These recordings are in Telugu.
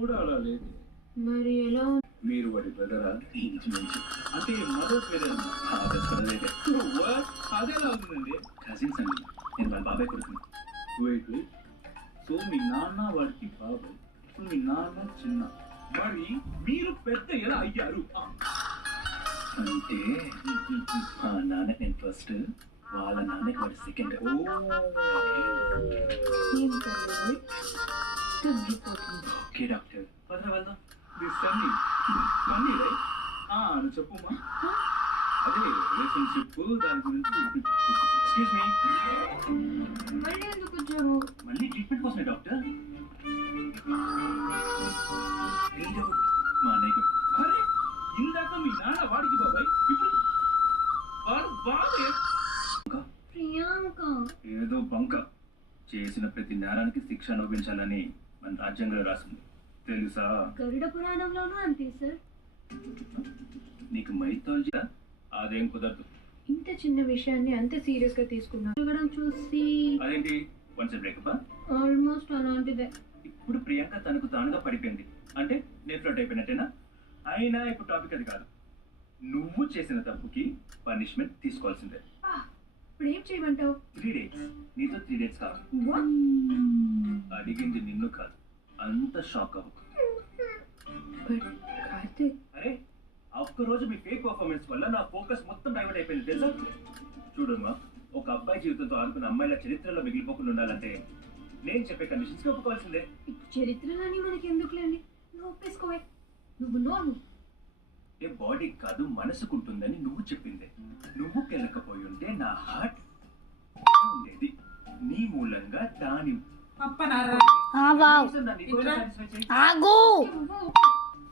కూడా అలా లేదు. మరి ఎలా? మీరు వాడి బ్రదరా? ఇంచుమించు. అంటే మదర్ బ్రదర్. అదేలా అవుతుందండి? కజిన్స్ అండి, నేను వాళ్ళ బాబాయ్ కొడుకుని. వెయిట్, సో మీ నాన్న వాడికి బాబాయ్, సో మీ నాన్న చిన్న, మరి మీరు పెద్ద ఎలా అయ్యారు? అంటే మా నాన్నకి నేను ఫస్ట్, వాళ్ళ నాన్నకి వాడు సెకండ్. ఏం పర్లేదు, తగ్గిపోతుంది. ఓకే డాక్టర్, పదరా వెళ్దాం. This Sunny, Sunny right? నువ్వు చెప్పమ్మా. అదే రిలేషన్షిప్ దాని గురించి. ఎక్స్క్యూజ్ మీ, మళ్ళీ ఎందుకు వచ్చారు? మళ్ళీ ట్రీట్మెంట్ కోసమే డాక్టర్. వీడు మా అన్నయ్య కొడుకు. అరే ఇందాక మీ నాన్న వాడికి బాబాయ్, ఇప్పుడు వాడు బాబాయ్. ప్రియాంక. ఏదో బంక చేసిన ప్రతి నేరానికి శిక్ష అనుభవించాలని మన రాజ్యాంగంలో రాసింది, తెలుసా? గరుడ పురాణంలోనూ అంతే సార్. నీకు మైథాలజీ అదేం కుదరదు. ఇంత చిన్న విషయాన్ని అంత సీరియస్ గా తీసుకున్నా చూసి అదేంటి వన్స్ బ్రేకప్? ఆల్మోస్ట్ అలాంటిదే. ఇప్పుడు ప్రియాంక తనకు తానుగా పడిపోయింది అంటే నేను ఫ్లర్ట్ అయిపోయినట్టేనా? అయినా ఇప్పుడు టాపిక్ అది కాదు. నువ్వు చేసిన తప్పుకి పనిష్మెంట్ తీసుకోవాల్సిందే. ఇప్పుడు ఏం చేయమంటావు? 3 days. నీతో 3 days కాదు. అడిగింది నిన్ను కాదు, అంత షాక్ అవ్వకు. అరే ఒక్కరోజు మీ ఫేక్ పర్ఫార్మెన్స్ వల్ల నా ఫోకస్ మొత్తం డైవర్ట్ అయిపోయింది తెలుసా? చూడమ్మా, ఒక అబ్బాయి జీవితంతో ఆడుకున్న అమ్మాయిల చరిత్రలో మిగిలిపోకుండా ఉండాలంటే నేను చెప్పే కండిషన్స్ ఒప్పుకోవాల్సిందే. చరిత్రలని మనకి ఎందుకులేండి, నువ్వు ఒప్పేసుకోవే. నువ్వు నోను ఏ బాడీ కాదు మనసుకుంటుందని నువ్వు చెప్పిందే. నువ్వు కెళ్ళకపోయి ఉంటే నా హార్ట్ ఉండేది. నీ మూలంగా దాని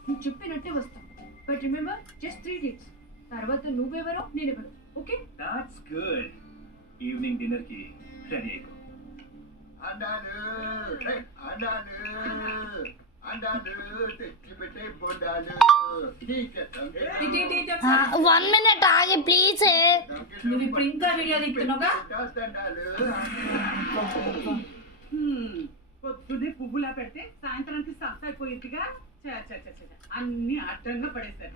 నువ్వు చెప్పినట్టే వస్తాం. But remember, just 3 days. తర్వాత నువ్వెవరో నేనెవరో. Okay, that's good. Evening dinner కి రెడీ అయిపో. వన్ మినిట్ ఆగి ప్లీజ్. నువ్వు ఇప్పుడు ఇంకా వీడియో తీస్తున్నావుగా? పొద్దునే పువ్వులా పెడితే సాయంత్రానికి సస్త అయిపోయిందిగా. అన్ని అడ్డంగా పడేశారు.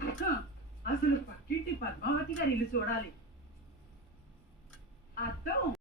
అసలు పక్కింటి పద్మావతి గారి ఇల్లు చూడాలి. అర్థం